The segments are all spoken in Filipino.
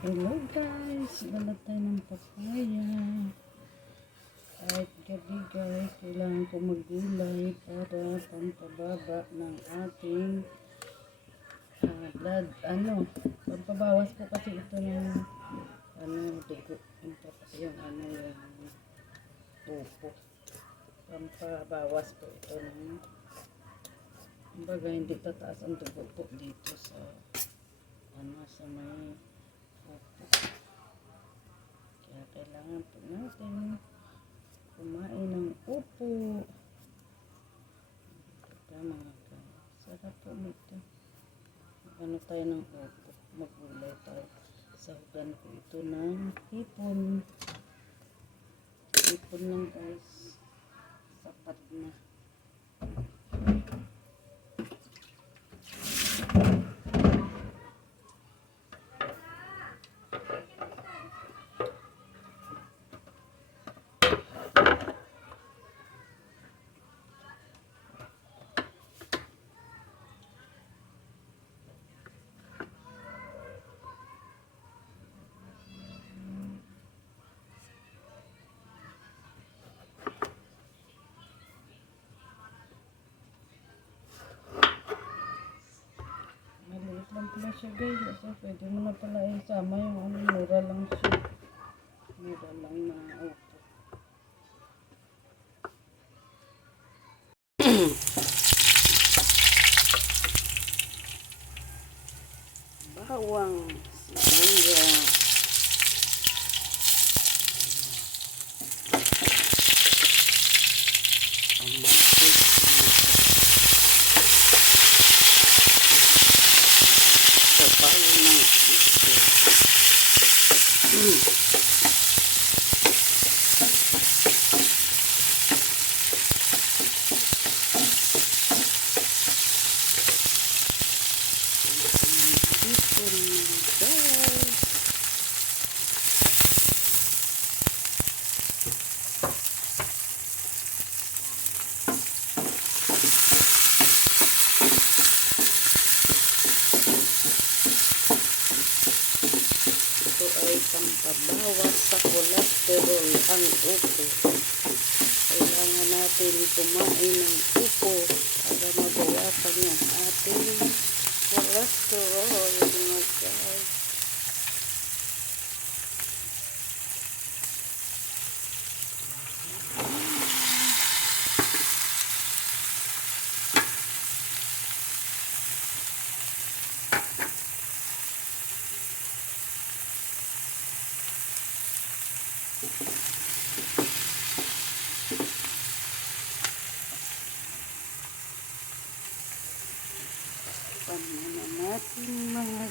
Hello guys, balat tayo ng papaya. At gabi guys, kailangan ko maggulay para pampababa ng ating blood, pampabawas po kasi ito ng dugo, yung pupo. Pampabawas po ito ng, kumbaga hindi tataas ang dugo po dito sa sa may pupo. Kaya kailangan po natin kumain ng upo. Ito mga guys, sarap po nito. Tayo ng upo, magulay tayo. Sahugan ko ito ng hipon. Hipon lang guys, sapat na. Maliit lang pala siya guys. So, pwede mo na pala isama yung mura lang siya. Mura lang na upo. Bawang sibuyas. Papayo ng iso. Ito ay pampabawas sa kolesterol ang upo. Kailangan natin kumain ng upo para mabawasan yung ating kolesterol mga guys. Pamana natin mga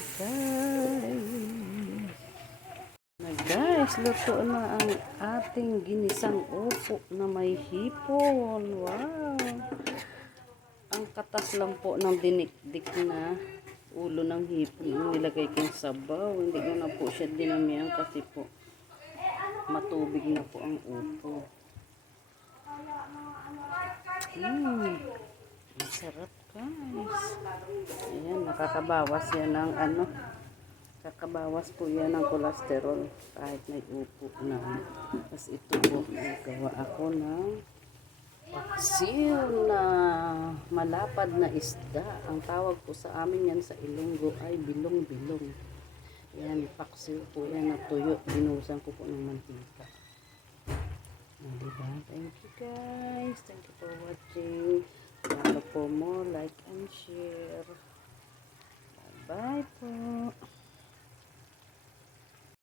guys, luto na ang ating ginisang upo na may hipon. Wow, ang katas lang po ng dinikdik na ulo ng hipon ang nilagay kong sabaw. Hindi ko na po siya dinamihan kasi po matubig na po ang upo. Sarap guys. Ayan, nakakabawas yan ng kakabawas po yan ng kolesterol kahit may upo na. Tapos ito po, nagawa ako ng paksiw na malapad na isda. Ang tawag po sa amin yan sa Ilonggo ay bilong-bilong. Ayan, paksiw po yan na tuyo. Binuhusan ko po ng mantika. Diba? Thank you guys. Thank you for watching. Follow po mo, like and share. Bye po.